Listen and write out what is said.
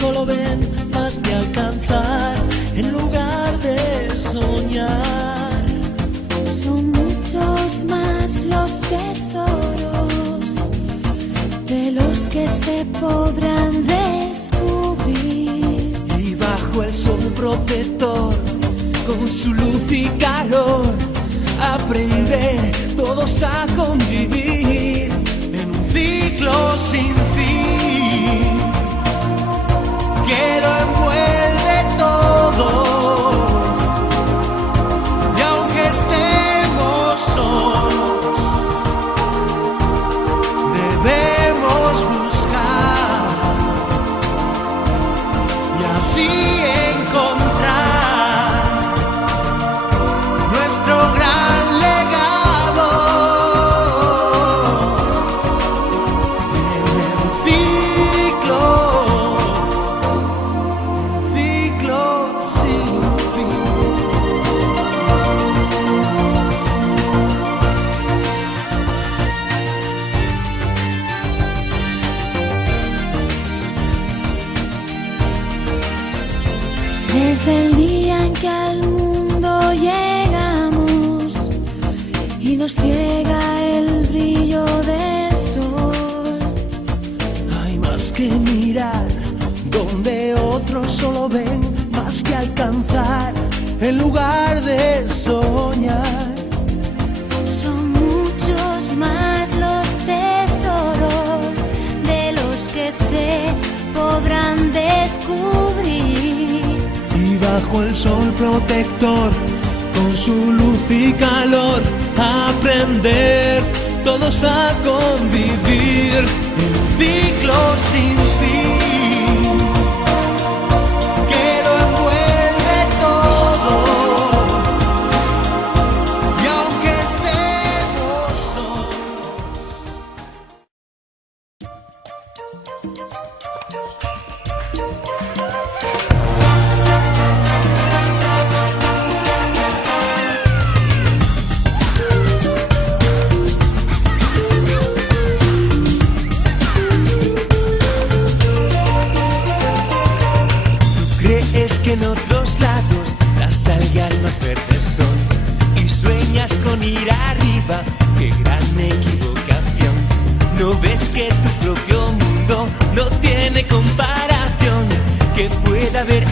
solo ven más que alcanzar en lugar de soñar. Son muchos más los tesoros de los que se podrán descubrir. Y bajo el sol protector, con su luz y calor, aprender todos a convivir en un ciclo sin fin que lo envuelve todo. Y aunque estemos solos, debemos buscar y así encontrar nuestro gran legado en el ciclo sin fin. Desde el día en que al mundo llegamos y nos ciega el brillo del sol, Hay más que mirar donde otros solo ven, más que alcanzar en lugar de soñar. son muchos más los tesoros de los que se podrán descubrir. Y bajo el sol protector, con su luz y calor, aprender todos a convivir en un ciclo sin fin que lo envuelve todo. Y aunque estemos solos, crees que en otros lados las algas más verdes son y sueñas con ir arriba, qué gran equivocación. No ves que tu propio mundo no tiene comparación, que pueda haber